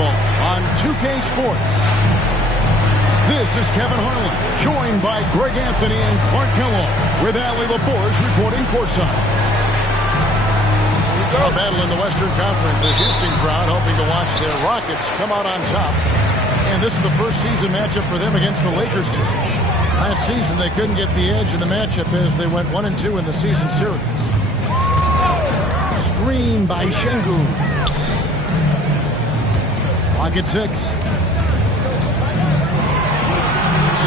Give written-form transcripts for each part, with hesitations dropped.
basketball on 2K Sports. This is Kevin Harlan, joined by Greg Anthony and Clark Kellogg, with Allie LaForge reporting courtside. A battle in the Western Conference. The Houston crowd hoping to watch their Rockets come out on top. And this is the first season matchup for them against the Lakers team. Last season they couldn't get the edge in the matchup as they went 1-2 in the season series. Screen by Şengün. Clock at 6.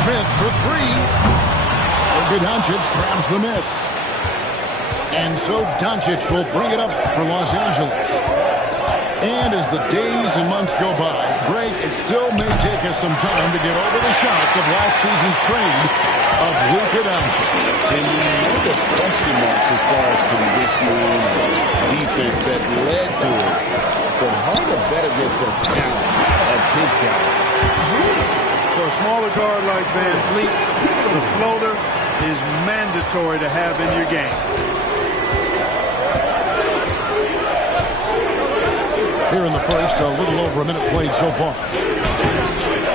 Smith for 3. Doncic grabs the miss. And so Doncic will bring it up for Los Angeles. And as the days and months go by, Greg, it still may take us some time to get over the shock of last season's trade of Luka Doncic. And we know the question marks as far as conditioning and defense that led to it. But hard to bet against the talent of his caliber. For a smaller guard like Van Vliet, the floater is mandatory to have in your game. Here in the first, a little over a minute played so far.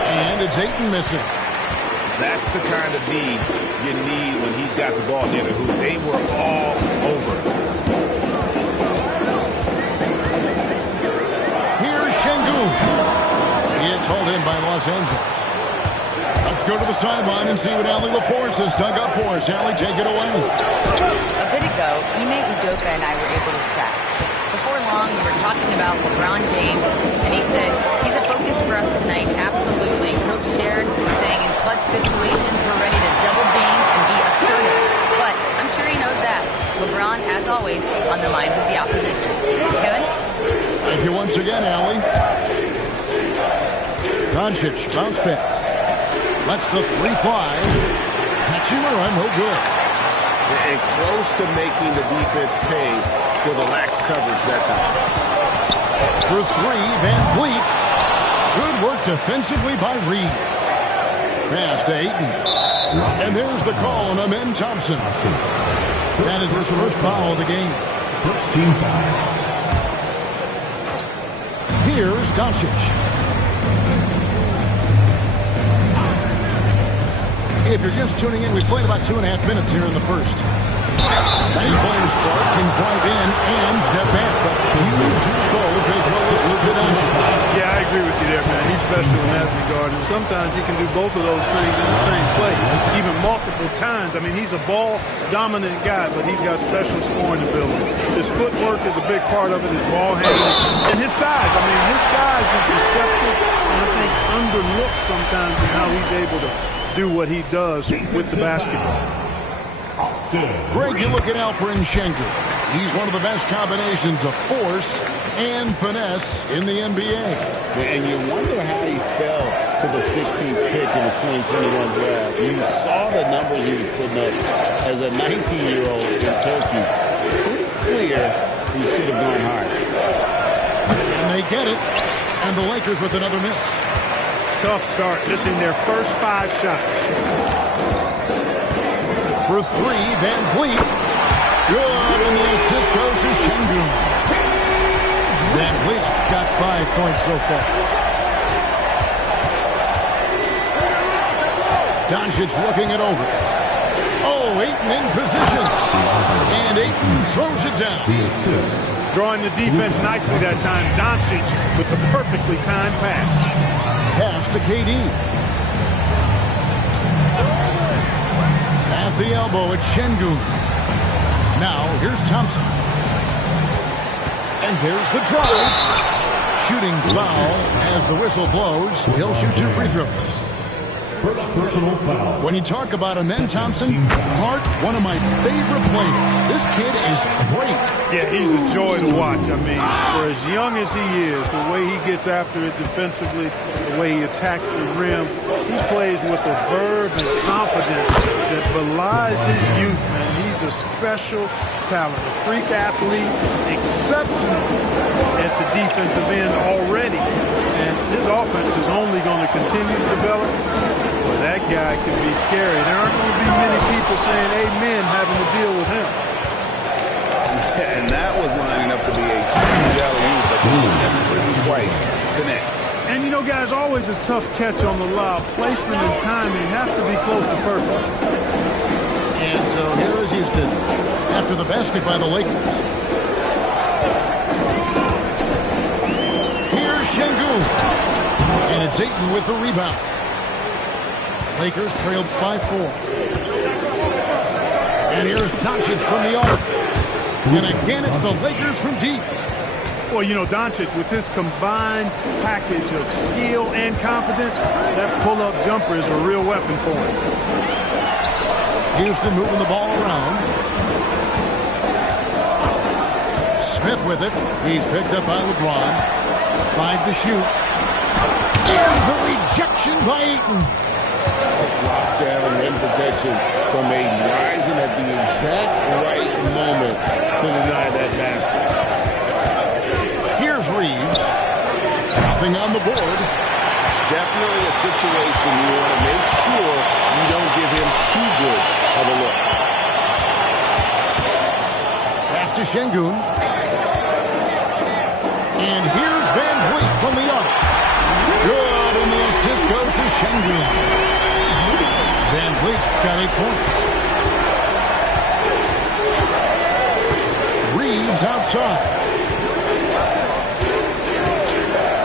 And it's Ayton missing. That's the kind of D you need when he's got the ball near the hoop. They were all over. Here's Şengün. It's hauled in by Los Angeles. Let's go to the sideline and see what Allie LaForge has dug up for us. Allie, take it away. A bit ago, Ime Udoka and I were able to chat. Before long, we were talking about LeBron James, and he said, he's a focus for us tonight, absolutely. Coach shared saying in clutch situations, we're ready to double James and be assertive. But I'm sure he knows that. LeBron, as always, on the minds of the opposition. Kevin? Thank you once again, Allie. Doncic, bounce pass. Lets the three fly. Hachimura, no good. And close to making the defense pay for the lax coverage that time. For 3, Van Vliet. Good work defensively by Reed. Pass to Ayton. And there's the call on Amen Thompson. That is his first foul of the game. First team foul. Here's Doncic. If you're just tuning in, we played about 2.5 minutes here in the first. Many players, Clark, can drive in and step back, but you do both as well as Luka Doncic. Yeah, I agree with you there, man. He's special in that regard, and sometimes he can do both of those things in the same play, even multiple times. I mean, he's a ball-dominant guy, but he's got special scoring ability. His footwork is a big part of it, his ball handling, and his size. I mean, his size is deceptive, and I think underlooked sometimes in how he's able to do what he does with the basketball. Greg, you look at Alperen Şengün. He's one of the best combinations of force and finesse in the NBA. And you wonder how he fell to the 16th pick in the 2021 draft. You saw the numbers he was putting up as a 19-year-old in Turkey. Pretty clear he should have gone higher. And they get it. And the Lakers with another miss. Tough start, missing their first 5 shots. For 3, Van Vliet. Good, and the assist goes to Şengün. Van Vliet's got 5 points so far. Doncic looking it over. Oh, Ayton in position. And Ayton throws it down. Drawing the defense nicely that time. Doncic with the perfectly timed pass. Pass to KD. At the elbow, it's Şengün. Now, here's Thompson. And there's the drive. Shooting foul as the whistle blows. He'll shoot 2 free throws. First personal foul. When you talk about Amen Thompson, Clark, one of my favorite players. This kid is great. Yeah, he's a joy to watch. I mean, for as young as he is, the way he gets after it defensively, the way he attacks the rim, he plays with a verve and confidence that belies his youth, man. He's a special talent, a freak athlete, exceptional at the defensive end already. And his offense is only going to continue to develop. Well, that guy can be scary. There aren't going to be many people saying amen having to deal with him. Yeah, and that was lining up to be a huge alley-oop, but he just couldn't quite connect. know, guys, always a tough catch on the lob. Placement and timing have to be close to perfect. And so here is Houston after the basket by the Lakers. Here's Şengün. And it's Ayton with the rebound. Lakers trailed by 4. And here's Doncic from the arc. And again, it's the Lakers from deep. Well, you know, Doncic, with his combined package of skill and confidence, that pull-up jumper is a real weapon for him. Houston moving the ball around. Smith with it. He's picked up by LeBron. 5 to shoot. And the rejection by Ayton. Lockdown rim protection from Ayton, rising at the exact right moment to deny that basket. Here's Reeves. Nothing on the board. Definitely a situation you want to make sure you don't give him too good of a look. Pass to Şengün. And here's Van Vliet from the arc. Good, and the assist goes to Şengün. Van Vliet's got 8 points. Reeves outside.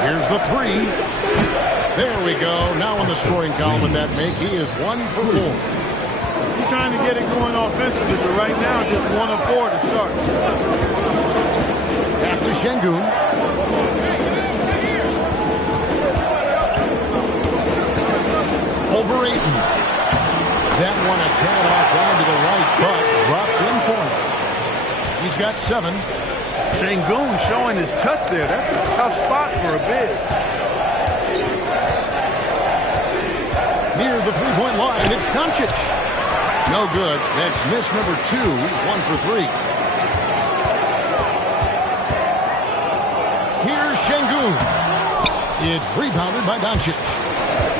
Here's the 3. There we go. Now in the scoring column with that make, he is 1 for 4. He's trying to get it going offensively, but right now just 1 of 4 to start. Pass to Şengün. Over Ayton. That one a tad offline to the right, but drops in for him. He's got 7. Şengün showing his touch there. That's a tough spot for a big. Near the three-point line, it's Doncic. No good. That's miss number 2. He's 1 for 3. Here's Şengün. It's rebounded by Doncic.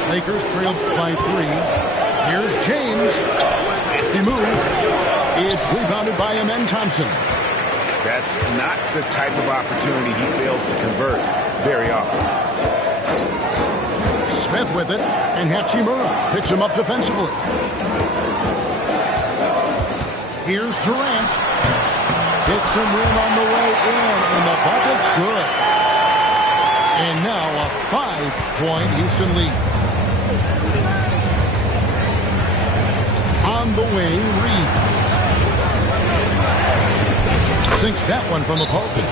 Lakers trailed by 3. Here's James. 50 move. It's rebounded by Amen Thompson. That's not the type of opportunity he fails to convert very often. Smith with it, and Hachimura picks him up defensively. Here's Durant. Hits some rim on the way in, and the bucket's good. And now a 5-point Houston lead. On the wing, Reeves. Sinks that one from the post.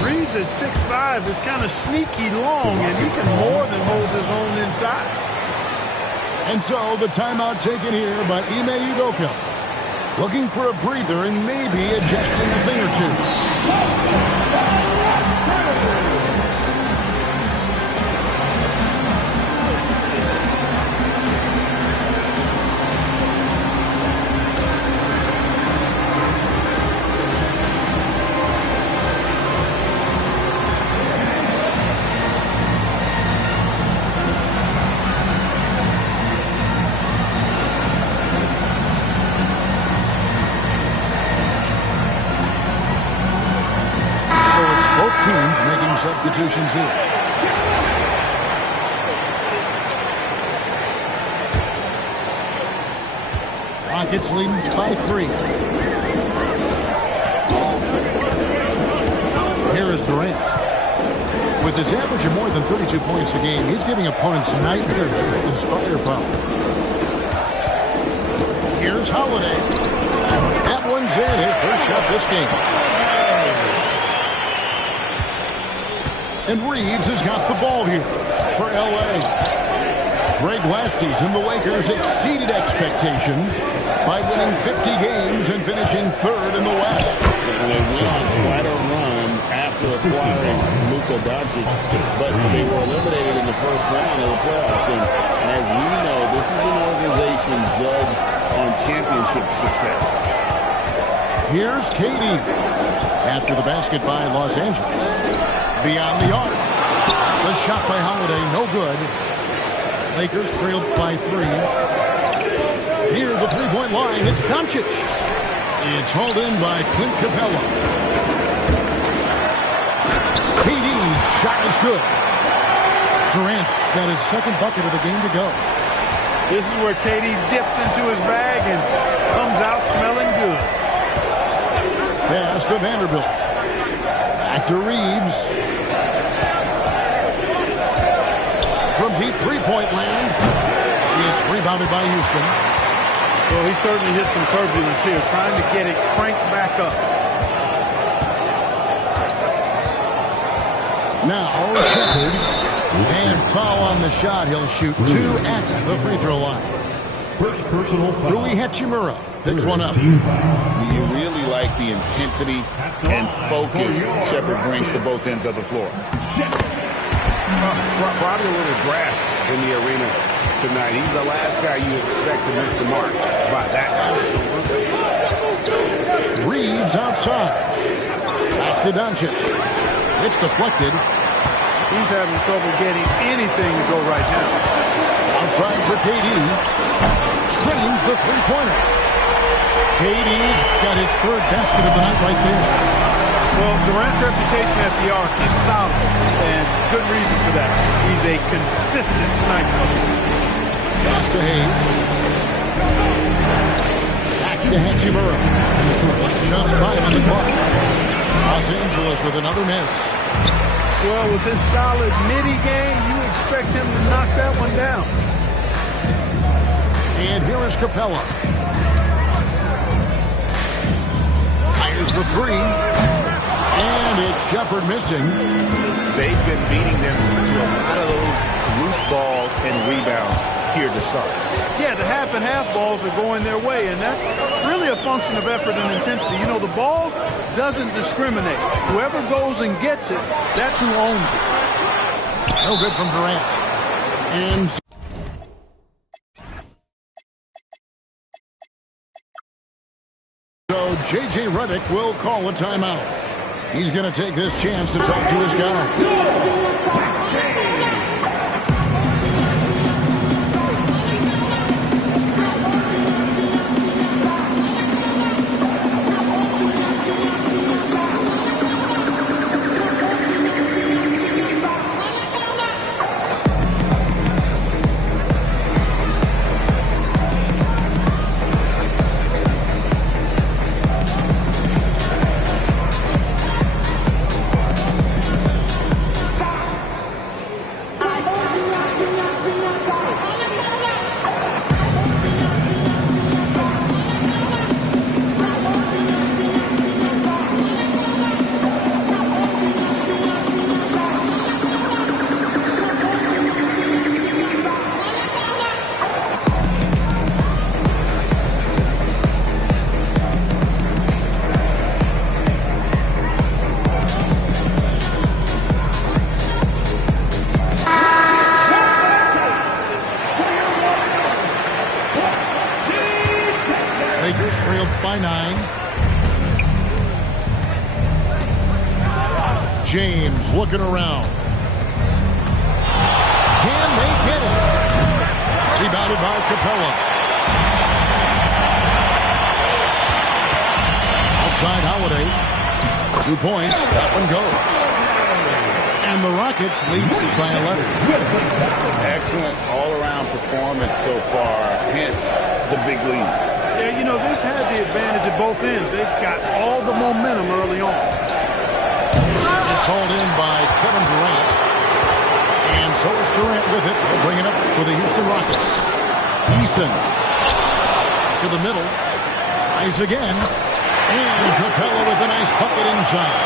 Reeves at 6'5" is kind of sneaky long, and he can more than hold his own inside. And so the timeout taken here by Ime Udoka. Looking for a breather and maybe adjusting a thing or two. Teams making substitutions here. Rockets leading by 3. Here is Durant. With his average of more than 32 points a game, he's giving opponents nightmares with his firepower. Here's Holiday. That one's in, his first shot this game. And Reeves has got the ball here for L.A. Greg, last season, the Lakers exceeded expectations by winning 50 games and finishing 3rd in the West. And they went on quite a run after acquiring Luka Doncic, but they were eliminated in the first round of the playoffs. And as we know, this is an organization judged on championship success. Here's KD after the basket by Los Angeles. Beyond the arc. The shot by Holiday, no good. Lakers trailed by 3. Near the three-point line, it's Doncic. It's hauled in by Clint Capella. KD's shot is good. Durant's got his second bucket of the game to go. This is where KD dips into his bag and comes out smelling good. Pass to Vanderbilt. Back to Reeves. From deep three-point land. It's rebounded by Houston. Well, he certainly hit some turbulence here, trying to get it cranked back up. Now, Shepard. And foul on the shot. He'll shoot 2 at the free throw line. First personal foul. Rui Hachimura picks one up. You really like the intensity and focus Shepard brings to both ends of the floor. Probably a little draft in the arena tonight. He's the last guy you expect to miss the mark by that. Reeves outside. Back to Doncic. It's deflected. He's having trouble getting anything to go right now. Outside for KD. Drains the three-pointer. KD's got his third basket of the night right there. Well, Durant's reputation at the arc is solid, and good reason for that. He's a consistent sniper. Pass to Hayes. Back to Hachimura. Just 5 on the clock. Los Angeles with another miss. Well, with his solid midi game, you expect him to knock that one down. And here is Capella. Fires the three. And it's Shepard missing. They've been beating them to a lot of those loose balls and rebounds here to start. Yeah, the half and half balls are going their way, and that's really a function of effort and intensity. You know, the ball doesn't discriminate. Whoever goes and gets it, that's who owns it. No good from Durant. And so J.J. Redick will call a timeout. He's going to take this chance to talk to his guy. Lakers trailed by 9. James looking around. Can they get it? Rebounded by Capella. Outside Holiday. 2 points. That one goes. And the Rockets lead by 11. Excellent all-around performance so far, hence the big lead. Yeah, you know, they've had the advantage at both ends. They've got all the momentum early on. It's hauled in by Kevin Durant. And so is Durant with it. They'll bring it up for the Houston Rockets. Eason to the middle. Tries again. And Capella with a nice bucket inside.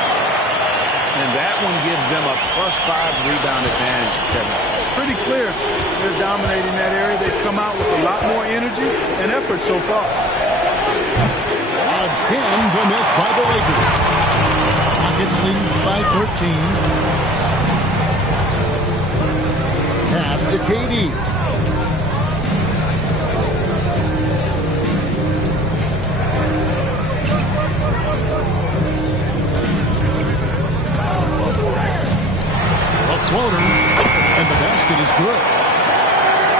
And that one gives them a +5 rebound advantage, Kevin. Pretty clear they're dominating that area. They've come out with a lot more energy and effort so far. Again, the miss by the Lakers. Rockets lead by 13. Pass to KD. Floater, and the basket is good.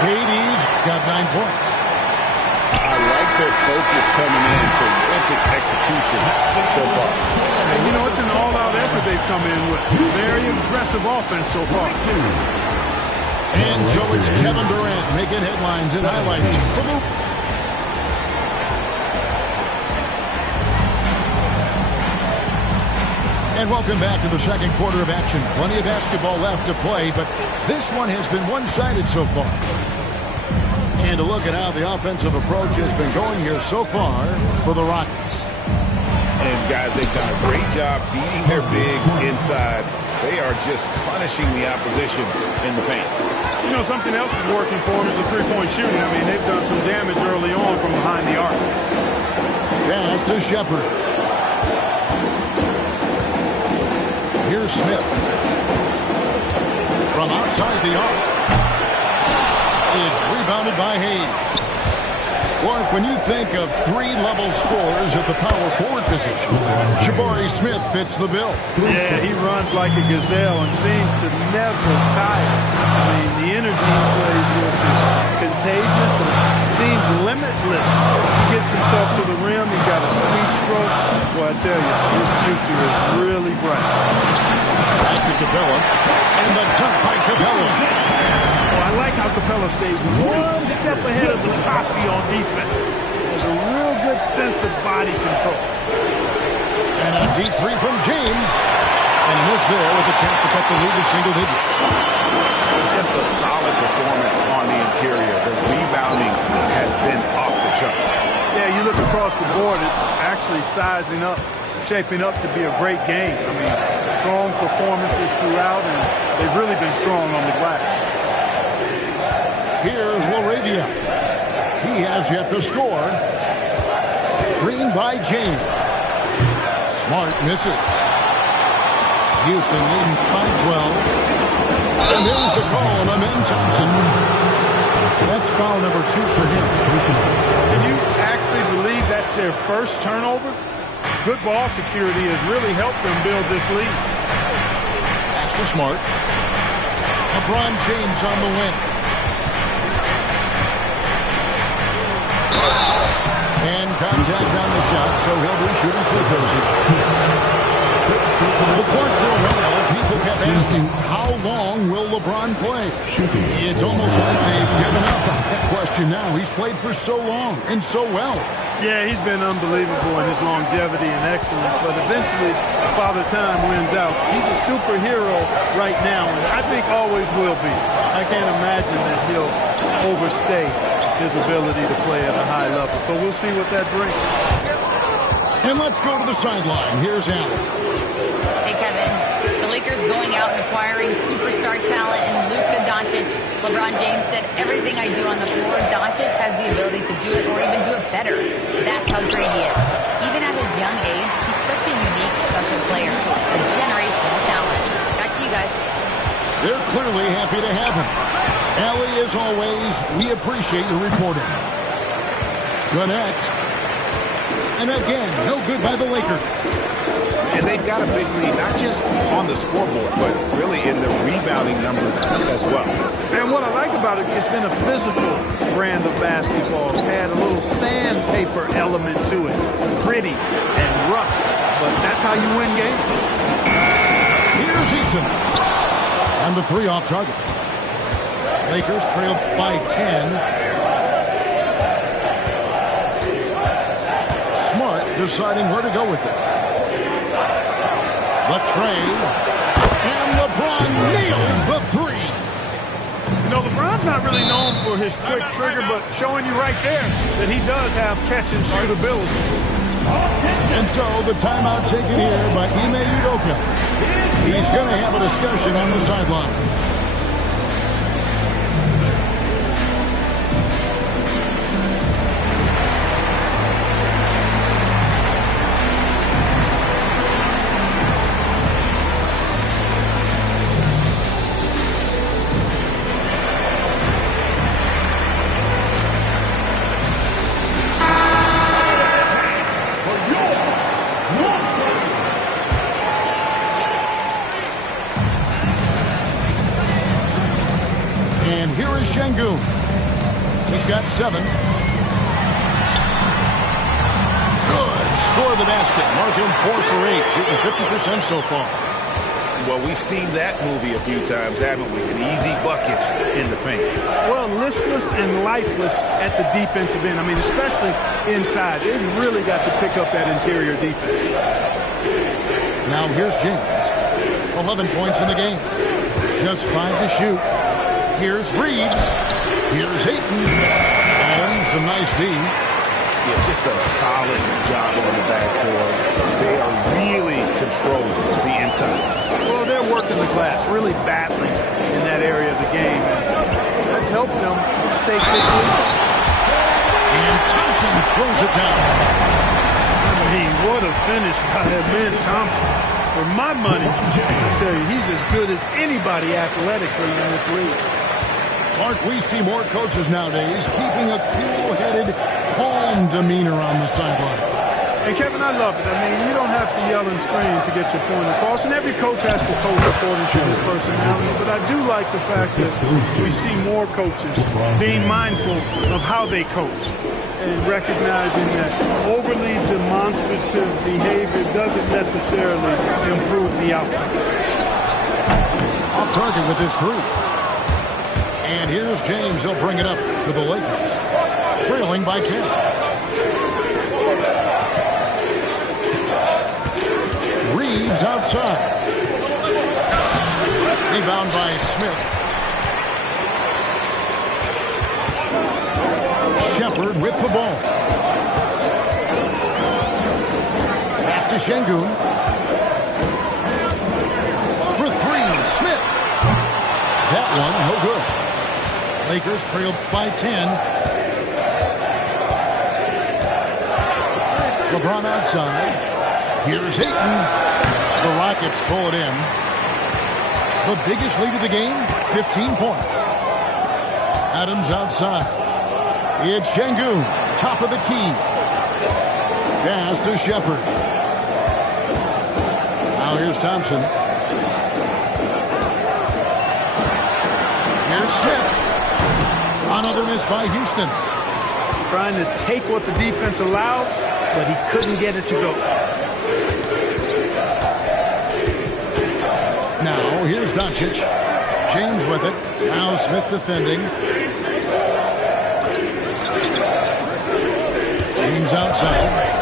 KD's got 9 points. I like their focus coming in. Terrific execution so far. And you know, it's an all-out effort they've come in with. Very aggressive offense so far. And so it's Kevin Durant making headlines and highlights. And welcome back to the second quarter of action. Plenty of basketball left to play, but this one has been one-sided so far. And to look at how the offensive approach has been going here so far for the Rockets. And guys, they've done a great job feeding their bigs inside. They are just punishing the opposition in the paint. You know, something else is working for them is the three-point shooting. I mean, they've done some damage early on from behind the arc. Pass to Shepard. Here's Smith. From outside the arc. It's rebounded by Hayes. Clark, when you think of three-level scorers at the power forward position, Jabari Smith fits the bill. Yeah, he runs like a gazelle and seems to never tire. I mean, the energy he plays with is contagious and seems limitless. He gets himself to the rim. He's got a sweet stroke. Well, I tell you, his future is really bright. Back to Capella, and the dunk by Capella. I like how Capella stays one step ahead of the posse on defense. There's a real good sense of body control. And a deep three from James. And a miss there with a chance to cut the lead to single digits. Just a solid performance on the interior. The rebounding has been off the charts. Yeah, you look across the board, it's actually sizing up, shaping up to be a great game. I mean, strong performances throughout, and they've really been strong on the glass. Here's Laravia. He has yet to score. Screen by James. Smart misses. Houston leading by 12. And there's the call on Amen Thompson. That's foul number 2 for him. Can you actually believe that's their first turnover? Good ball security has really helped them build this lead. Pass to Smart. LeBron James on the wing. And contact on the shot, so he'll be shooting free throws here. The point for a while, people kept asking, how long will LeBron play? It's almost like they've given up on that question now. He's played for so long and so well. Yeah, he's been unbelievable in his longevity and excellence, but eventually Father Time wins out. He's a superhero right now, and I think always will be. I can't imagine that he'll overstay his ability to play at a high level. So we'll see what that brings. And let's go to the sideline. Here's Allen. Hey, Kevin. The Lakers going out and acquiring superstar talent in Luka Doncic. LeBron James said, everything I do on the floor, Doncic has the ability to do it or even do it better. That's how great he is. Even at his young age, he's such a unique, special player. A generational talent. Back to you guys. They're clearly happy to have him. Allie, as always, we appreciate your reporting. Connect. And again, no good by the Lakers. And they've got a big lead, not just on the scoreboard, but really in the rebounding numbers as well. And what I like about it, it's been a physical brand of basketball. It's had a little sandpaper element to it. Gritty and rough, but that's how you win games. Here's Eason. And the 3 off target. Lakers trail by 10. Smart deciding where to go with it. The trade. And LeBron nails the 3. You know, LeBron's not really known for his quick trigger, but showing you right there that he does have catch and shoot ability. And so the timeout taken here by Ime Udoka. He's going to have a discussion on the sideline. He's got 7. Good. Score the basket. Mark him 4 for 8. Shooting 50% so far. Well, we've seen that movie a few times, haven't we? An easy bucket in the paint. Well, listless and lifeless at the defensive end. I mean, especially inside. They've really got to pick up that interior defense. Now here's James. 11 points in the game. Just 5 to shoot. Here's Reeves. Here's Ayton. And some nice D. Yeah, just a solid job on the backcourt. They are really controlling the inside. Well, they're working the glass, really battling in that area of the game. That's helped them stay quickly. And Thompson throws it down. I mean, what a finish by that man Thompson. For my money, I tell you, he's as good as anybody athletically in this league. Mark, we see more coaches nowadays keeping a cool-headed, calm demeanor on the sideline. And, Kevin, I love it. I mean, you don't have to yell and scream to get your point across, and every coach has to coach according to his personality. But I do like the fact that we see more coaches being mindful of how they coach and recognizing that overly demonstrative behavior doesn't necessarily improve the outcome. Off target with this three. And here's James. He'll bring it up for the Lakers. Trailing by 10. Reeves outside. Rebound by Smith. Shepard with the ball. Pass to Şengün. For three, Smith. That one, no good. Lakers trailed by 10. LeBron outside. Here's Ayton. The Rockets pull it in. The biggest lead of the game, 15 points. Adams outside. It's Şengün, top of the key. Pass to Shepard. Now here's Thompson. Here's Smith. Another miss by Houston. Trying to take what the defense allows, but he couldn't get it to go. Now here's Doncic. James with it. Now Smith defending. James outside.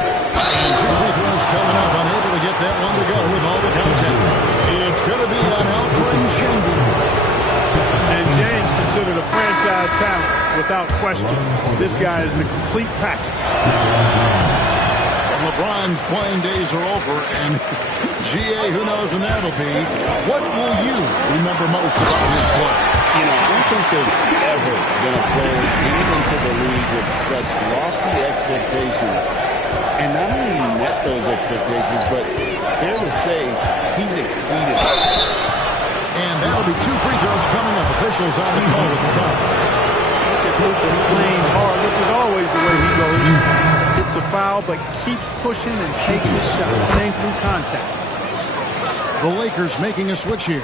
And 2 free throws coming up. Unable to get that one to go with all the contact. It's going to be on Alperen Şengün. And James considered a franchise talent without question. This guy is the complete package. LeBron's playing days are over, and GA, who knows when that'll be. What will you remember most about his play? You know, I don't think there's ever been a player who came into the league with such lofty expectations and not only met those expectations, but fair to say, he's exceeded them. And that'll be 2 free throws coming up. Officials on the call with the foul. Look at Luka playing hard, which is always the way he goes. It's a foul, but keeps pushing and takes his shot, playing through contact. The Lakers making a switch here.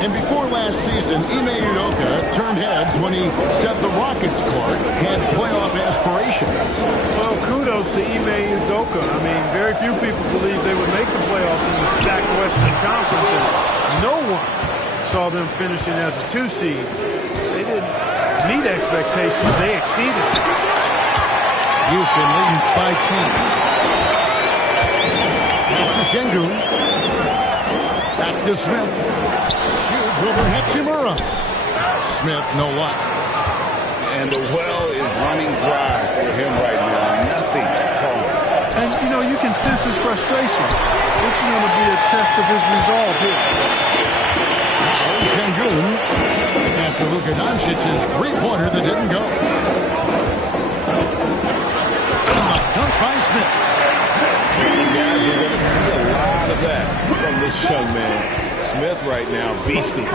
And before last season, Ime Udoka turned heads when he said the Rockets court had playoff aspirations. Well, kudos to Ime Udoka. I mean, very few people believe they would make the playoffs in the stacked Western Conference, and no one saw them finishing as a 2 seed. They didn't meet expectations. They exceeded. Houston leading by 10. Pass to Şengün. Back to Smith. Shoots over Hachimura. Smith, no luck. And the well is running dry for him right now. Nothing falling. And, you know, you can sense his frustration. This is going to be a test of his resolve here. Şengün after Luka Doncic's three-pointer that didn't go. Dunk by Smith. You guys are going to see a lot of that from this young man. Smith right now, beasting.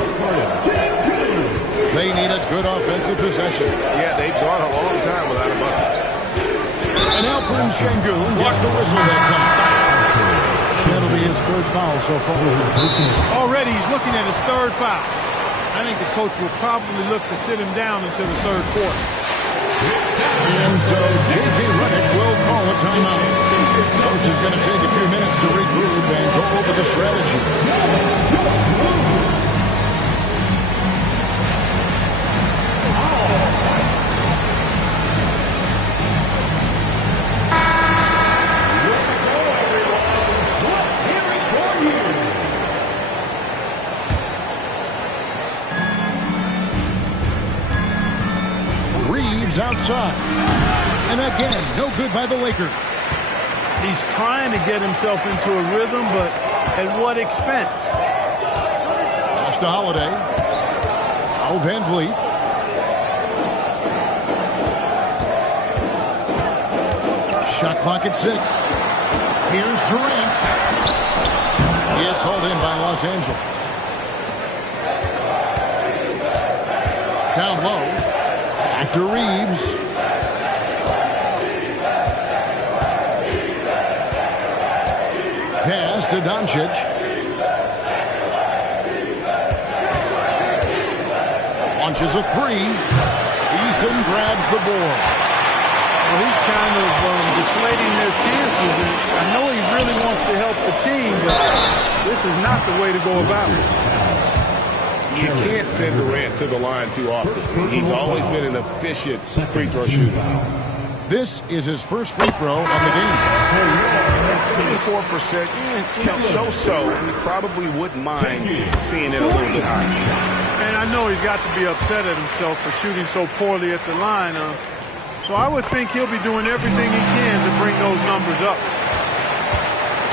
They need a good offensive possession. Yeah, they've gone a long time without a bucket. And Alperen Şengün gets the whistle that time. That'll be his 3rd foul so far. Already he's looking at his 3rd foul. I think the coach will probably look to sit him down until the 3rd quarter. And so J.J. Redick will call a timeout. Coach is going to take a few minutes to regroup and go over the strategy. outside. And again, no good by the Lakers. He's trying to get himself into a rhythm, but at what expense? Pass to Holiday. Now Van Vliet. Shot clock at 6. Here's Durant. It's hauled in by Los Angeles. Down low. Back to Reeves. Pass to Doncic. Launches a 3. Eason grabs the board. Well, he's kind of deflating their chances, and I know he really wants to help the team, but this is not the way to go about it. You can't send Durant to the line too often. He's always been an efficient free throw shooter. This is his first free throw of the game. At 74%, so-so. He probably wouldn't mind seeing it a little bit higher. And I know he's got to be upset at himself for shooting so poorly at the line. So I would think he'll be doing everything he can to bring those numbers up.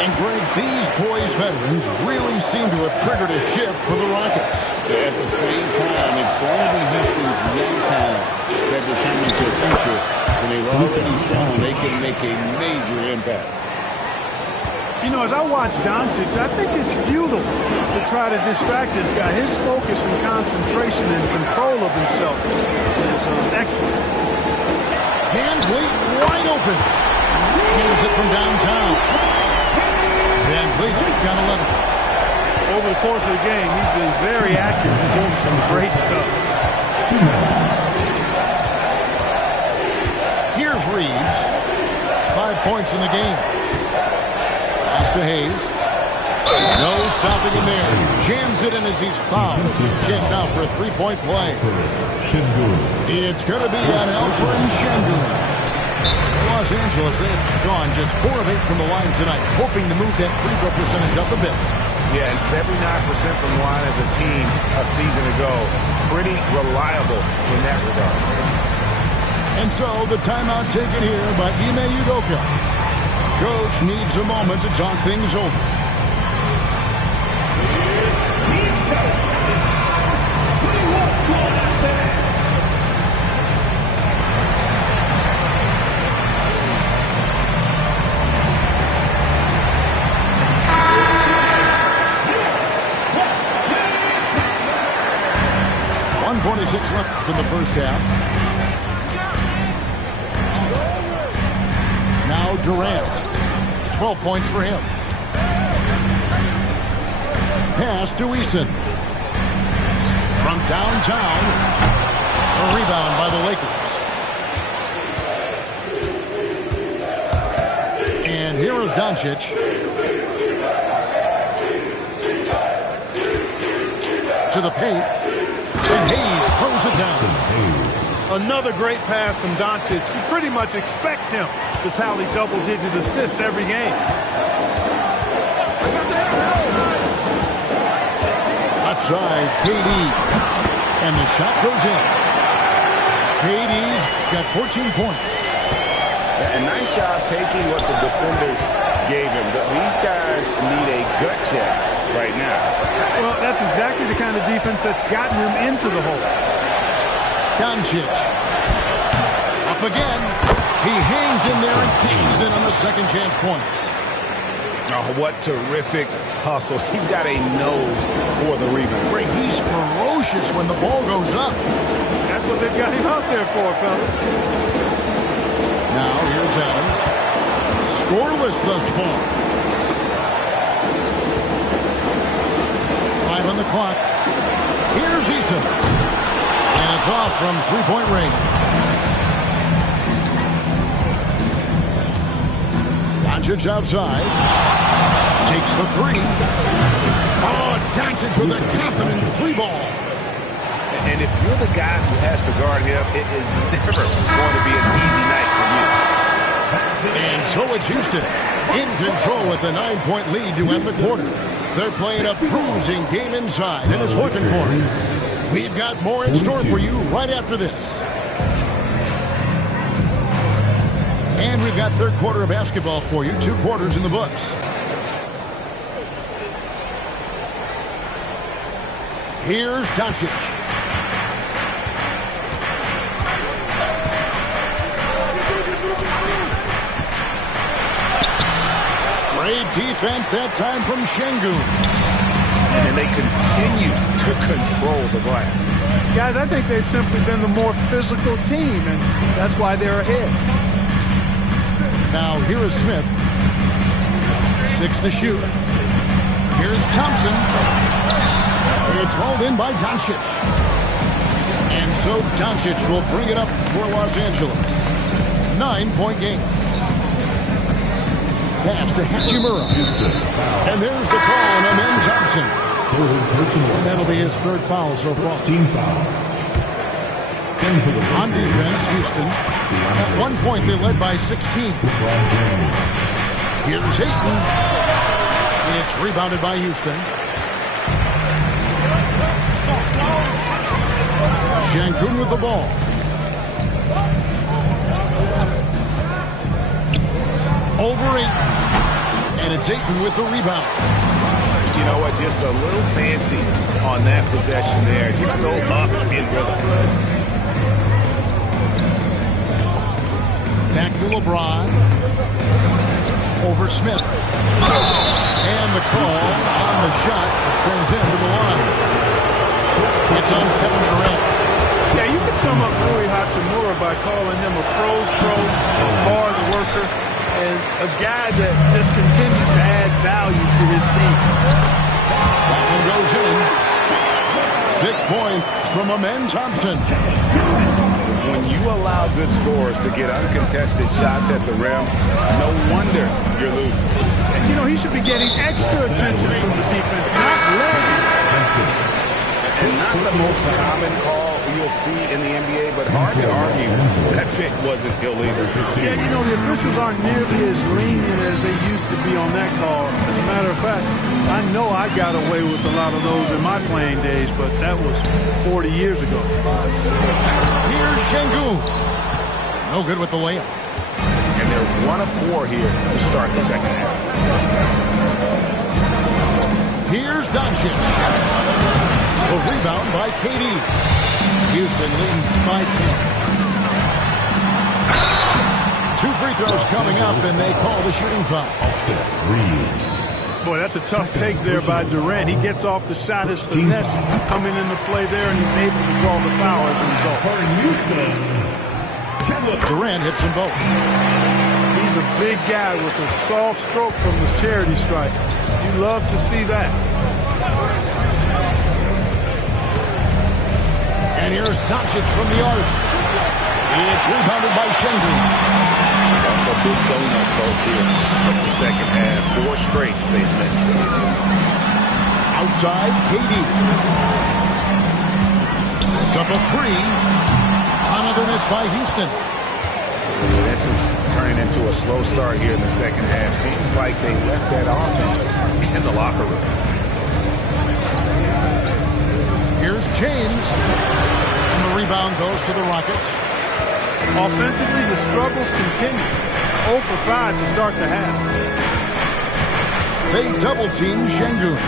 And, Greg, these poised veterans really seem to have triggered a shift for the Rockets. At the same time, it's going to be Houston's young talent that determines their future. And they've already shown they can make a major impact. You know, as I watch Doncic, I think it's futile to try to distract this guy. His focus and concentration and control of himself is excellent. Van Vliet wide open. Hands it from downtown. Van Vliet's got 11. Over the course of the game, he's been very accurate and doing some great stuff. Here's Reeves. 5 points in the game. Pass to Hayes. No stopping him there. Jams it in as he's fouled. Chance now for a three-point play. It's going to be on Alperen Şengün. Los Angeles, they've gone just 4 of 8 from the line tonight, hoping to move that free throw percentage up a bit. Yeah, and 79% from the line as a team a season ago. Pretty reliable in that regard. And so the timeout taken here by Ime Udoka. Coach needs a moment to talk things over. 1:46 left in the first half. Now Durant. 12 points for him. Pass to Eason. From downtown. A rebound by the Lakers. And here is Doncic. To the paint. And Hayes throws it down. Another great pass from Doncic. You pretty much expect him to tally double-digit assists every game. Left side, KD. And the shot goes in. KD's got 14 points. A nice job taking what the defenders gave him. These guys need a gut check right now. Well, that's exactly the kind of defense that's gotten him into the hole. Doncic. Up again. He hangs in there and cashes in on the second chance points. Oh, what terrific hustle. He's got a nose for the rebound. Greg, he's ferocious when the ball goes up. That's what they've got him out there for, fellas. Now here's Adams. Scoreless thus far. 5 on the clock. Here's Eason. And it's off from three-point range. Doncic outside. Takes the three. Oh, Doncic with a confident three ball. And if you're the guy who has to guard him, it is never going to be an easy night for you. And so it's Houston in control with a 9-point lead to end the quarter. They're playing a bruising game inside, and it's working for them. We've got more in store for you right after this. And we've got third quarter of basketball for you. 2 quarters in the books. Here's Doncic. Great defense that time from Şengün. And they continue to control the glass. Guys, I think they've simply been the more physical team, and that's why they're ahead. Now here is Smith. 6 to shoot. Here's Thompson. It's hauled in by Doncic. And so Doncic will bring it up for Los Angeles. 9-point game. Pass to Hachimura. And there's the call on Amen Thompson. And that'll be his 3rd foul so far. Team foul. On defense, Houston. At one point, they led by 16. Here's Ayton. It's rebounded by Houston. Şengün with the ball. Over 8. And it's Ayton with the rebound. You know what? Just a little fancy on that possession there. Just go up in rhythm. Back to LeBron. Over Smith. And the call on the shot that sends him to the line. It's on Kevin Durant. Yeah, you can sum up Rui Hachimura by calling him a pro's pro, a hard worker, and a guy that just continues to add value to his team. That one goes in. 6 points from Amen Thompson. When you allow good scorers to get uncontested shots at the rim, no wonder you're losing. And, you know, he should be getting extra attention from the defense, not less. And not the most common call you'll see in the NBA, but hard to argue that pick wasn't illegal. Yeah, you know, the officials aren't nearly as lenient as they used to be on that call. As a matter of fact, I know I got away with a lot of those in my playing days, but that was 40 years ago. Here's Şengün. No good with the layup. And they're 1 of 4 here to start the second half. Here's Doncic. A rebound by KD. Houston leading by 10. 2 free throws coming up, and they call the shooting foul. Boy, that's a tough take there by Durant. He gets off the shot, his finesse coming into play there, and he's able to draw the foul as a result. Durant hits them both. He's a big guy with a soft stroke from the charity stripe. You love to see that. And here's Doncic from the arc. It's rebounded by Şengün. That's a big donut, folks, here. Start the second half. 4 straight they've missed. Outside, KD. It's up a 3. Another miss by Houston. This is turning into a slow start here in the second half. Seems like they left that offense in the locker room. Here's James. And the rebound goes to the Rockets. Offensively, the struggles continue. 0 for 5 to start the half. They double-team Şengün.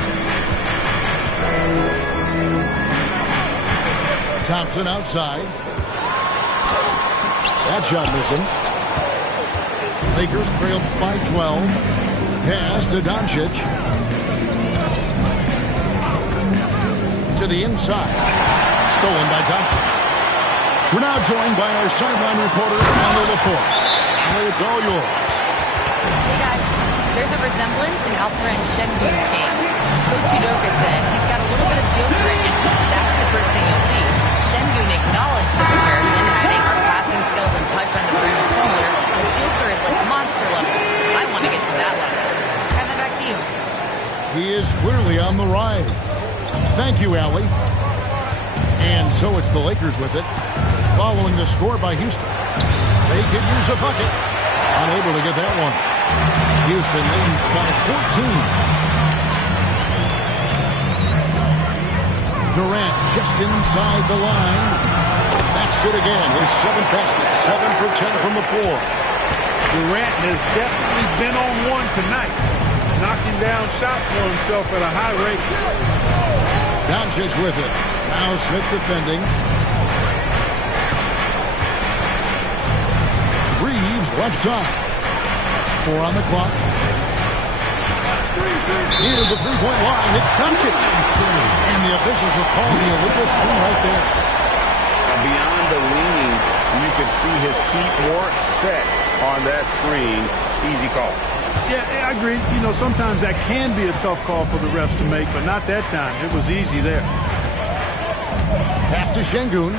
Thompson outside. That shot missing. Lakers trail by 12. Pass to Doncic. To the inside. Stolen by Thompson. We're now joined by our sideline reporter, Allie LaForce. It's all yours. Hey guys, there's a resemblance in Alperen Şengün's game. Coach Udoka said he's got a little bit of Joker in him. That's the first thing you'll see. Şengün acknowledged the comparison, adding our passing skills and touch on the rim is similar, but Joker is like monster level. I want to get to that level. Kevin, back to you. He is clearly on the rise. Thank you, Allie. And so it's the Lakers with it, following the score by Houston. They could use a bucket. Unable to get that one. Houston leading by 14. Durant just inside the line. That's good again. His 7th basket, 7 for 10 from the floor. Durant has definitely been on one tonight, knocking down shots for himself at a high rate. Doncic with it. Now Smith defending. Reeves left side. 4 on the clock. Near the three-point line, it's Doncic. And the officials will call the illegal screen right there. Beyond the leaning, you could see his feet weren't set on that screen. Easy call. Yeah, I agree. You know, sometimes that can be a tough call for the refs to make, but not that time. It was easy there. Pass to Şengün.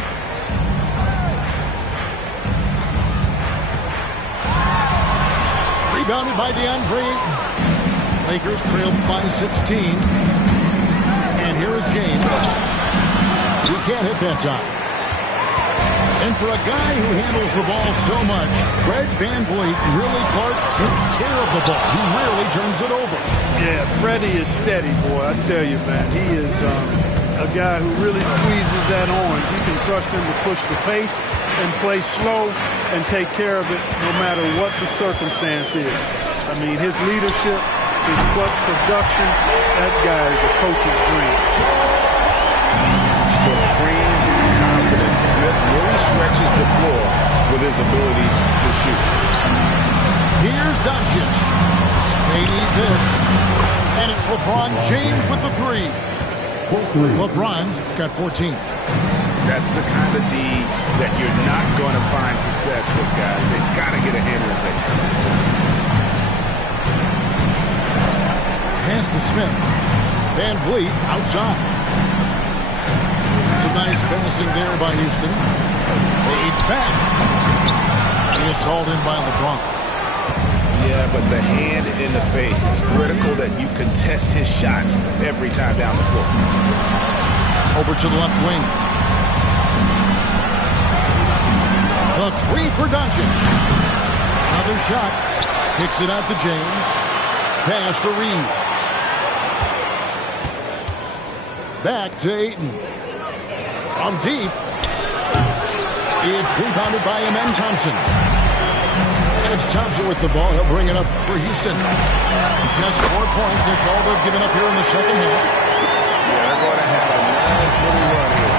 Rebounded by DeAndre. Lakers trailed by 16. And here is James. He can't hit that time. And for a guy who handles the ball so much, Fred VanVleet really, Clark, takes care of the ball. He rarely turns it over. Yeah, Freddie is steady, boy. I tell you, man. He is a guy who really squeezes that orange. You can trust him to push the pace and play slow and take care of it no matter what the circumstance is. I mean, his leadership, his clutch production, that guy is a coach's dream. Supreme confidence. Smith really stretches the floor with his ability to shoot. Here's Doncic. They need this. And it's LeBron James with the three. LeBron's got 14. That's the kind of D that you're not going to find success with, guys. They've got to get a handle of it. Pass to Smith. VanVleet outside. Some nice passing there by Houston. Fades back. And it's hauled in by LeBron. Yeah, but the hand in the face, it's critical that you contest his shots every time down the floor. Over to the left wing. The three for Doncic. Another shot. Kicks it out to James. Pass to Reeves. Back to Ayton. On deep. It's rebounded by Amen Thompson. And it's Thompson with the ball. He'll bring it up for Houston. Just 4 points. That's all they've given up here in the second half. Yeah, they're going to have a nice little run here.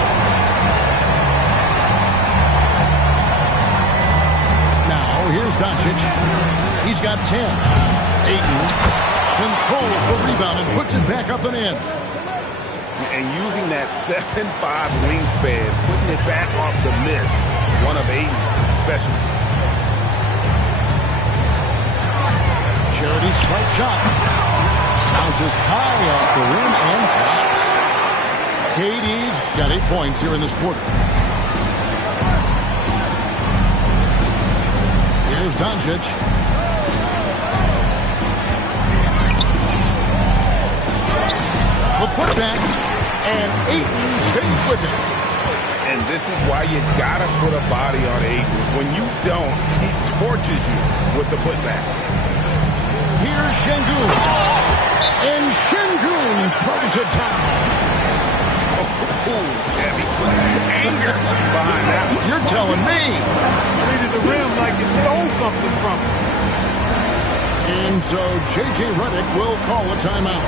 Now, here's Doncic. He's got 10. Ayton controls the rebound and puts it back up and in. And using that 7'5" wingspan, putting it back off the miss, one of Ayton's specialties. Charity stripe shot. Bounces high off the rim and drops. KD's got 8 points here in this quarter. Here's Doncic. The putback, and Ayton stays with it. And this is why you got to put a body on Ayton. When you don't, he torches you with the putback. Here's Şengün. And Şengün throws it down. Oh, yeah, he puts anger behind that one. You're telling me. Treated the rim like it stole something from him. And so J.J. Redick will call a timeout.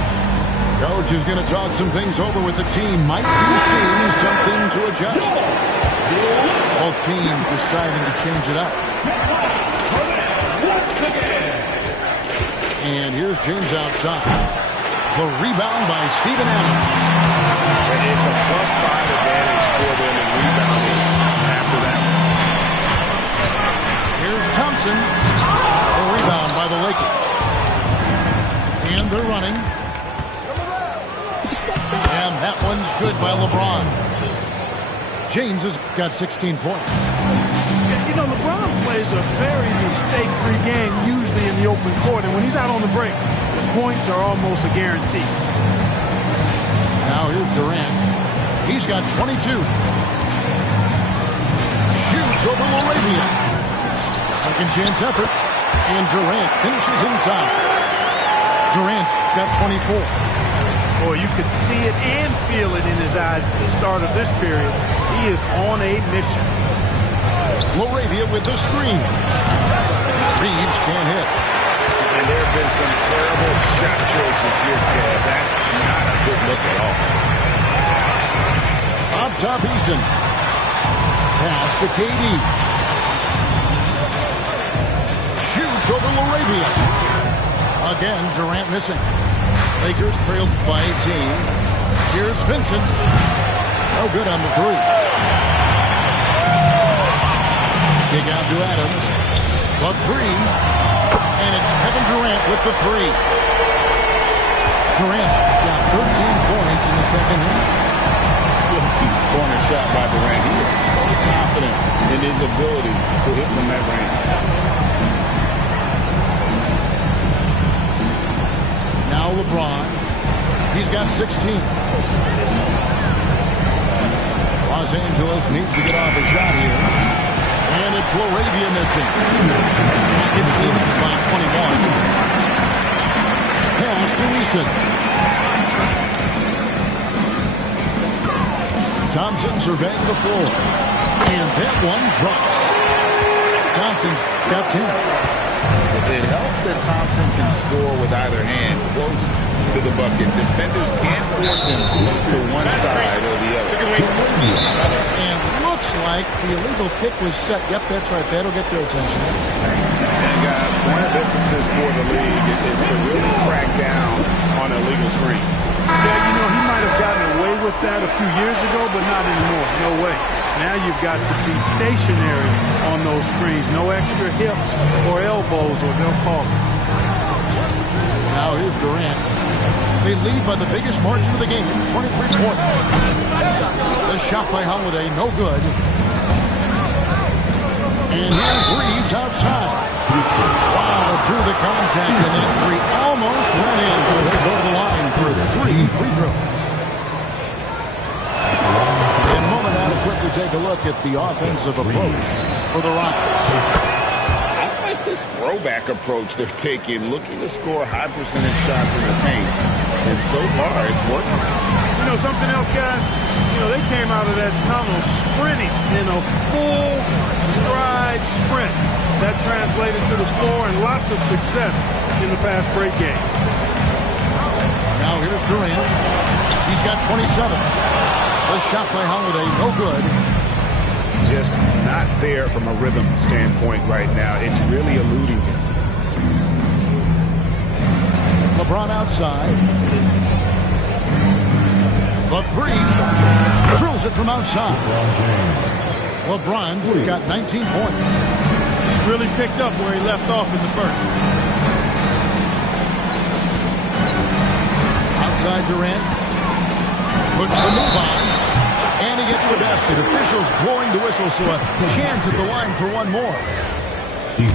Coach is going to talk some things over with the team. Might be seeing something to adjust. Both teams deciding to change it up. And here's James outside. The rebound by Steven Adams. And it's a +5 advantage for them in rebounding after that. Here's Thompson. The rebound by the Lakers. And they're running. And that one's good by LeBron. James has got 16 points. You know, LeBron plays a very mistake-free game usually in the open court, and when he's out on the break, the points are almost a guarantee. Now here's Durant. He's got 22. Shoots over Laravia. Second chance effort. And Durant finishes inside. Durant's got 24. Boy, you could see it and feel it in his eyes at the start of this period. He is on a mission. Laravia with the screen. Reeves can't hit. And there have been some terrible shot choices here, Kev. That's not a good look at all. Up top, Eason. Pass to KD. Shoots over Laravia. Again, Durant missing. Lakers trailed by 18. Here's Vincent. No good on the three. Kick out to Adams. The three. And it's Kevin Durant with the three. Durant's got 13 points in the second half. Silky corner shot by Durant. He is so confident in his ability to hit from that range. Now LeBron. He's got 16. Los Angeles needs to get off a shot here. And it's Laravia missing. Rockets leading by 21. Pass to Eason. Thompson surveying the floor. And that one drops. Thompson's got 10. It helps that Thompson can score with either hand close to the bucket. Defenders can't force him to one side or the other. And looks like the illegal kick was set. Yep, that's right. That'll get their attention. And guys, point of emphasis for the league is to really crack down on illegal screens. Yeah, you know, he might have gotten away with that a few years ago, but not anymore. No way. Now you've got to be stationary on those screens. No extra hips or elbows, or they'll call it. Now here's Durant. They lead by the biggest margin of the game, 23 points. The shot by Holiday, no good. And here's Reeves outside. Wow, through the contact, and that three almost went in, so they go to the line for 3 free throws. In a moment, now to quickly take a look at the offensive approach for the Rockets. I like this throwback approach they're taking, looking to score high percentage shots in the paint. And so far, it's working. You know something else, guys? You know, they came out of that tunnel sprinting in a full stride sprint. That translated to the floor and lots of success in the fast break game. Now here's Durant. He's got 27. The shot by Holiday, no good. Just not there from a rhythm standpoint right now. It's really eluding him. LeBron outside. The three. Drills it from outside. LeBron's got 19 points. Really picked up where he left off in the first. Outside Durant. Puts the move on. And he gets the basket. Officials blowing the whistle, so a chance at the line for one more.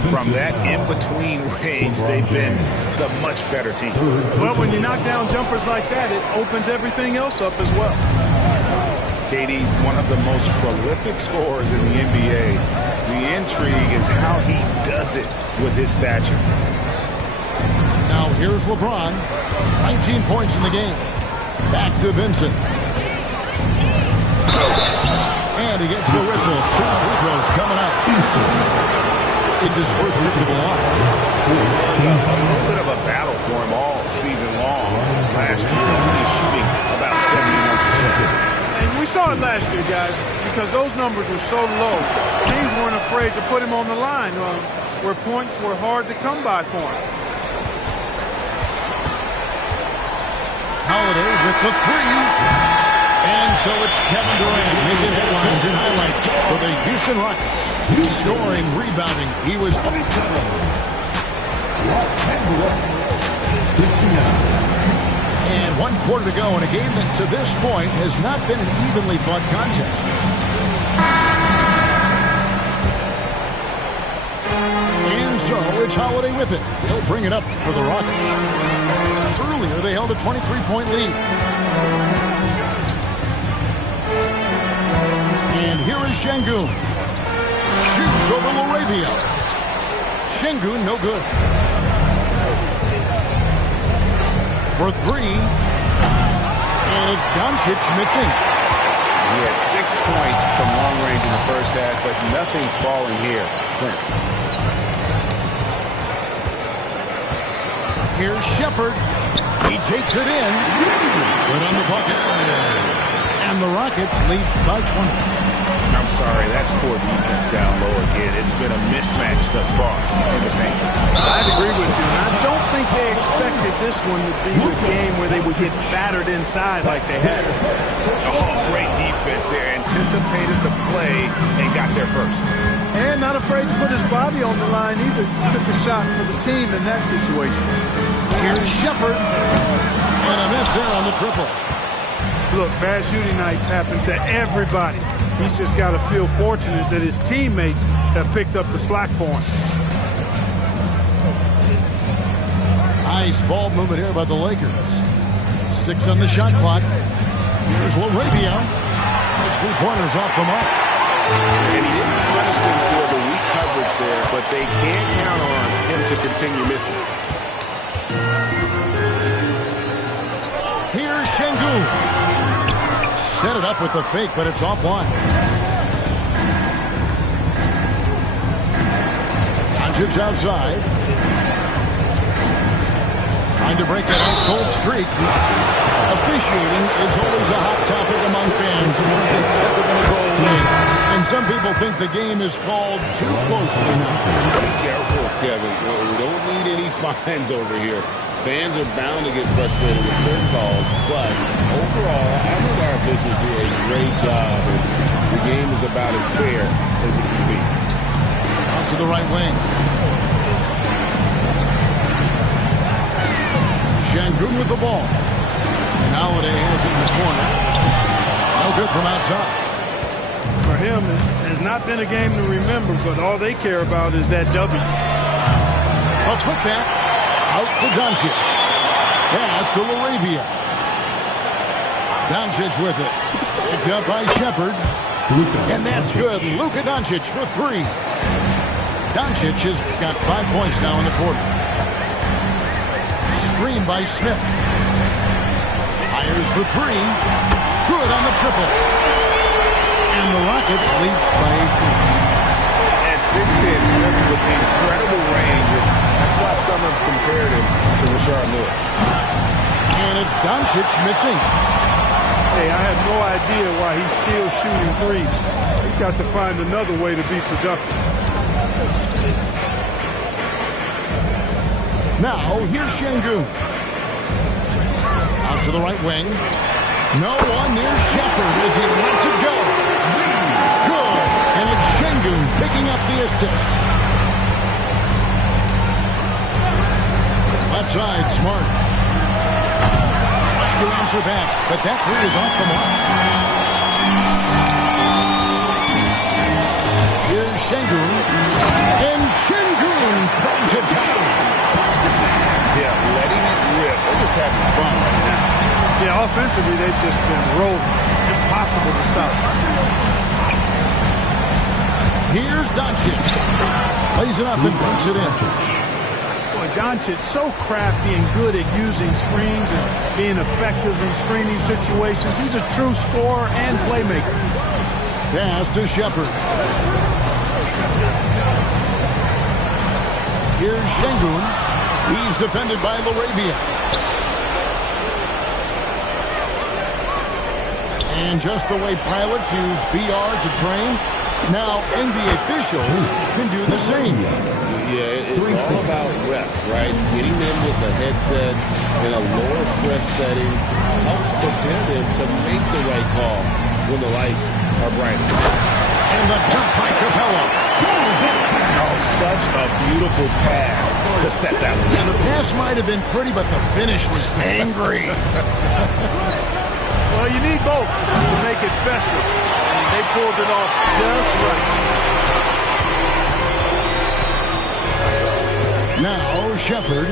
From that in-between range, they've been the much better team. Well, when you knock down jumpers like that, it opens everything else up as well. KD, one of the most prolific scorers in the NBA. The intrigue is how he does it with his stature. Now here's LeBron. 19 points in the game. Back to Vincent. And he gets the whistle. 2 free throws coming up. It's his first trip to the line. It was a little bit of a battle for him all season long. Last year, only shooting about 71%. And we saw it last year, guys, because those numbers were so low. Teams weren't afraid to put him on the line where points were hard to come by for him. Holiday with the three. And so it's Kevin Durant making headlines and highlights for the Houston Rockets. Scoring, rebounding. He was up. And 1 quarter to go in a game that to this point has not been an evenly fought contest. And so it's Holiday with it. He'll bring it up for the Rockets. Earlier they held a 23-point lead. And here is Şengün. Shoots over Laravia. Şengün, no good. For three. And it's Doncic missing. He had 6 points from long range in the first half, but nothing's fallen here since. Here's Shepard. He takes it in. Good on the bucket. And the Rockets lead by 20. I'm sorry, that's poor defense down low again. It's been a mismatch thus far in the paint. I'd agree with you, and I don't think they expected this one to be the game where they would get battered inside like they had. Oh, great defense there. Anticipated the play and got there first. And not afraid to put his body on the line either. Took a shot for the team in that situation. Here's Shepard. And a miss there on the triple. Look, bad shooting nights happen to everybody. He's just got to feel fortunate that his teammates have picked up the slack for him. Nice ball movement here by the Lakers. 6 on the shot clock. Here's LaRavia. His 3-pointers off the mark. And he didn't punish them for the weak coverage there, but they can't count on him to continue missing. Here's Şengün. Set it up with the fake, but it's offline. Doncic outside. Trying to break that ice-cold streak. Officiating is always a hot topic among fans. It's never going to go away. And some people think the game is called too close to tonight. Be careful, Kevin. We don't need any fines over here. Fans are bound to get frustrated with certain calls, but overall, I think our officials do a great job, and the game is about as fair as it can be. Out to the right wing. Şengün with the ball. And Holiday has it in the corner. No good from outside. For him, it has not been a game to remember, but all they care about is that W. A putback. Out to Doncic. Pass to LaRavia. Doncic with it. Picked up by Shepard. And that's good. Luka Doncic for 3. Doncic has got 5 points now in the quarter. Screen by Smith. Fires for 3. Good on the triple. And the Rockets lead by 18. At 6'10", Smith with incredible range. That's why some have compared him to Rashard Lewis. And it's Doncic missing. Hey, I have no idea why he's still shooting threes. He's got to find another way to be productive. Now, here's Şengün. Out to the right wing. No one near Shepard as he lets it go. Good. And it's Şengün picking up the assist. Left side, Smart. Trying to answer back, but that 3 is off the mark. Here's Şengün. And Şengün throws it down. Yeah, letting it rip. They're just having fun right now. Yeah, offensively, they've just been rolling. Impossible to stop. Here's Doncic. Plays it up and brings it in. Doncic so crafty and good at using screens and being effective in screening situations. He's a true scorer and playmaker. Pass to Shepard. Here's Şengün. He's defended by LaRavia. And just the way pilots use VR to train, now NBA officials can do the same. Yeah, it's all about reps, right? Getting them with the headset in a lower stress setting helps prepare them to make the right call when the lights are brighter. And the dunk by Capella. Oh, such a beautiful pass to set that one. And the pass might have been pretty, but the finish was angry. Well, you need both to make it special. And they pulled it off just right. Now, Shepard.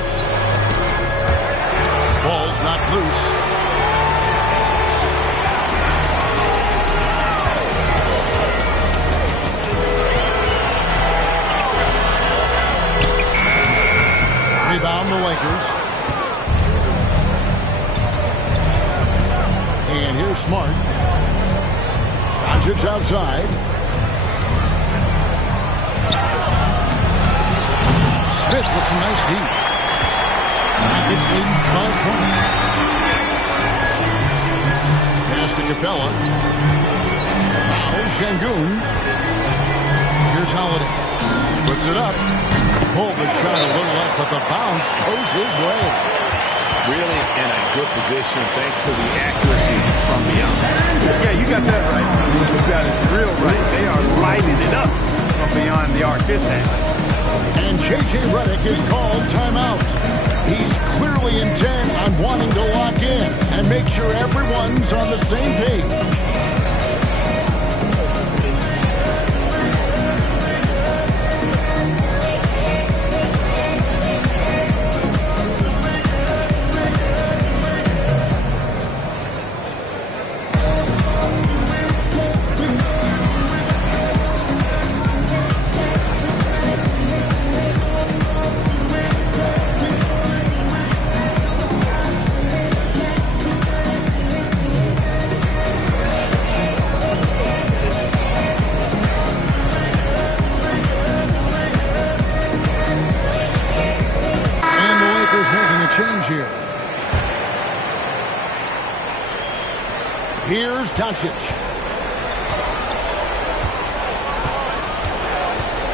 Ball's not loose. Rebound the Lakers. And here's Smart. Doncic outside. Smith with some nice deep. Rockets leading by 20. Pass to Capella. Now Şengün. Here's Holiday. Puts it up. Pulled the shot a little up, but the bounce goes his way. Really in a good position thanks to the accuracy from beyond. Yeah, you got that right. You got it real right. They are lighting it up from beyond the arc this hand. And J.J. Redick is called timeout. He's clearly intent on wanting to lock in and make sure everyone's on the same page. Change here. Here's Doncic.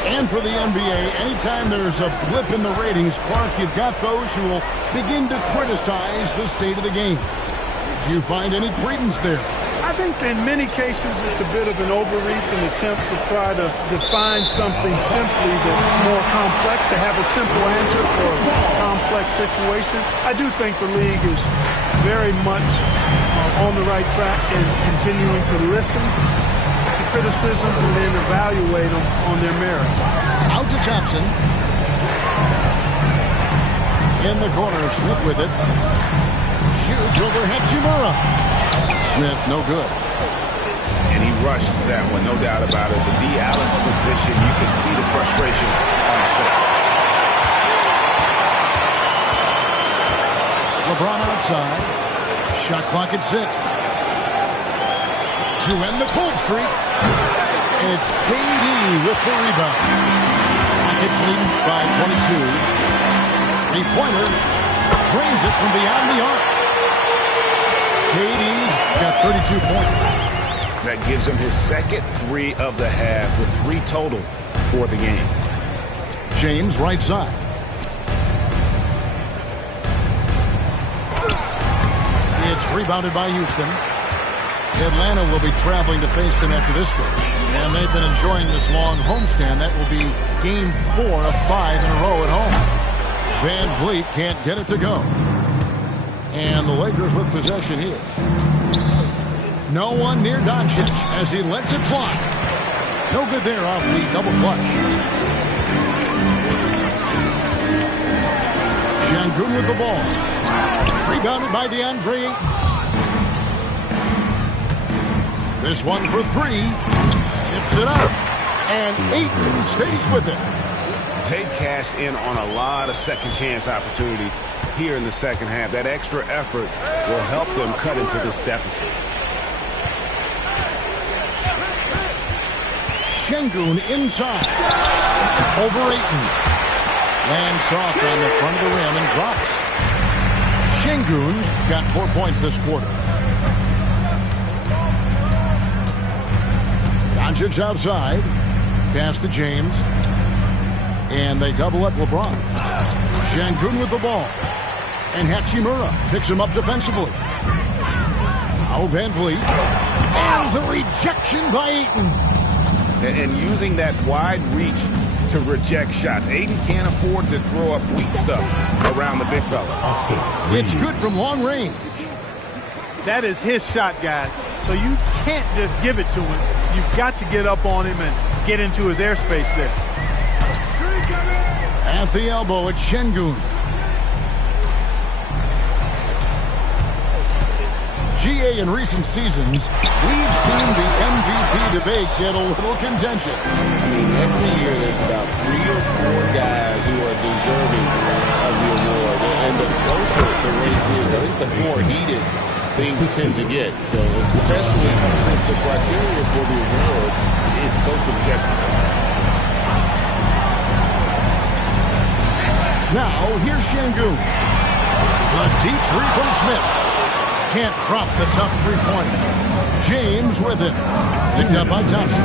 And for the NBA, anytime there's a blip in the ratings, Clark, you've got those who will begin to criticize the state of the game. Do you find any credence there? I think in many cases it's a bit of an overreach, an attempt to try to define something simply that's more complex, to have a simple answer for a complex situation. I do think the league is very much on the right track in continuing to listen to criticisms and then evaluate them on their merit. Out to Thompson. In the corner, Smith with it. Shoots over Hachimura. Smith, no good. And he rushed that one, no doubt about it. The D. Allen's position, you can see the frustration on his face. LeBron outside. Shot clock at 6. To end the cold streak. And it's KD with the rebound. Rockets leading by 22. Three-pointer. Drains it from beyond the arc. KD's got 32 points. That gives him his second 3 of the half with 3 total for the game. James right side. It's rebounded by Houston. Atlanta will be traveling to face them after this game. And they've been enjoying this long homestand. That will be game 4 of 5 in a row at home. Van Vliet can't get it to go. And the Lakers with possession here. No one near Doncic as he lets it fly. No good there off the double clutch. Şengün with the ball. Rebounded by DeAndre Ayton. This one for 3. Tips it up. And Ayton stays with it. They've cashed in on a lot of second chance opportunities here in the second half. That extra effort will help them cut into this deficit. Şengün inside. Over Ayton. Lands soft on the front of the rim and drops. Şengün's got 4 points this quarter. Doncic outside. Pass to James. And they double up LeBron. Şengün with the ball. And Hachimura picks him up defensively. Now Van Vliet. And the rejection by Ayton. And using that wide reach to reject shots. Ayton can't afford to throw up weak stuff around the big fella. It's good from long range. That is his shot, guys. So you can't just give it to him. You've got to get up on him and get into his airspace there. At the elbow, it's Şengün. GA in recent seasons, we've seen the MVP debate get a little contentious. I mean, every year there's about 3 or 4 guys who are deserving of the award. And the closer the race is, I think the more heated things tend to get. So especially since the criteria for the award is so subjective. Now, here's Şengün. A deep three from Smith. Can't drop the tough three-pointer. James with it. Picked up by Thompson.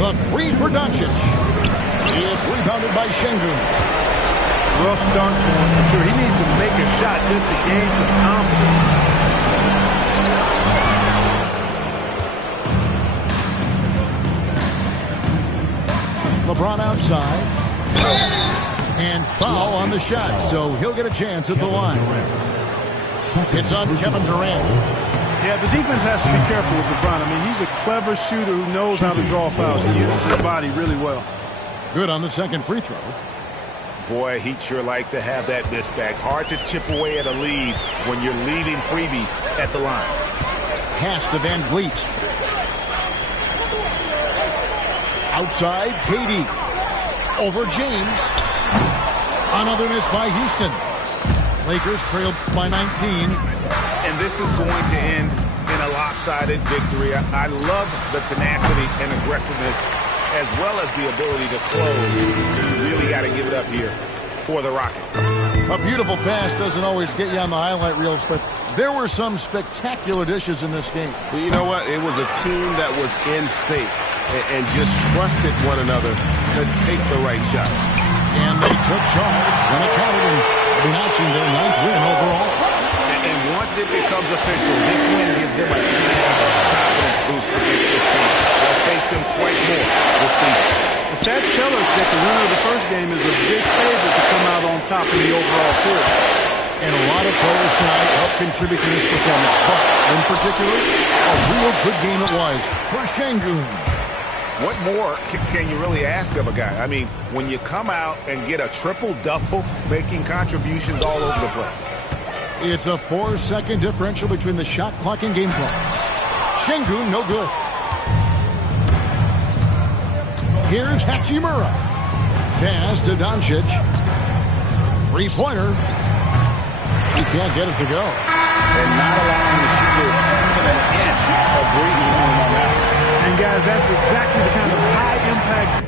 The three for Doncic. It's rebounded by Şengün. Rough start for him for sure. He needs to make a shot just to gain some confidence. LeBron outside. And foul on the shot, so he'll get a chance at the line. It's on Kevin Durant. Yeah, the defense has to be careful with LeBron. I mean, he's a clever shooter who knows how to draw fouls. He uses his body really well. Good on the second free throw. Boy, he'd sure like to have that miss back. Hard to chip away at a lead when you're leaving freebies at the line. Pass to Van Vliet. Outside, KD. Over James. Another miss by Houston. Lakers trailed by 19. And this is going to end in a lopsided victory. I love the tenacity and aggressiveness as well as the ability to close. You really got to give it up here for the Rockets. A beautiful pass doesn't always get you on the highlight reels, but there were some spectacular dishes in this game. Well, you know what? It was a team that was in sync and just trusted one another to take the right shots. And they took charge when it counted and notching their 9th win overall. And once it becomes official, this win gives them a tremendous confidence boost against this team. They'll face them twice more this season. The stats tell us that the winner of the first game is a big favorite to come out on top in the overall series. And a lot of players tonight helped contribute to this performance. But in particular, a real good game it was for Şengün. What more can you really ask of a guy? I mean, when you come out and get a triple-double, making contributions all over the place. It's a 4-second differential between the shot clock and game clock. Şengün, no good. Here's Hachimura. Pass to Doncic. Three-pointer. He can't get it to go. And not allowing the shooter even an inch of breathing room on that. And guys, that's exactly the kind of high impact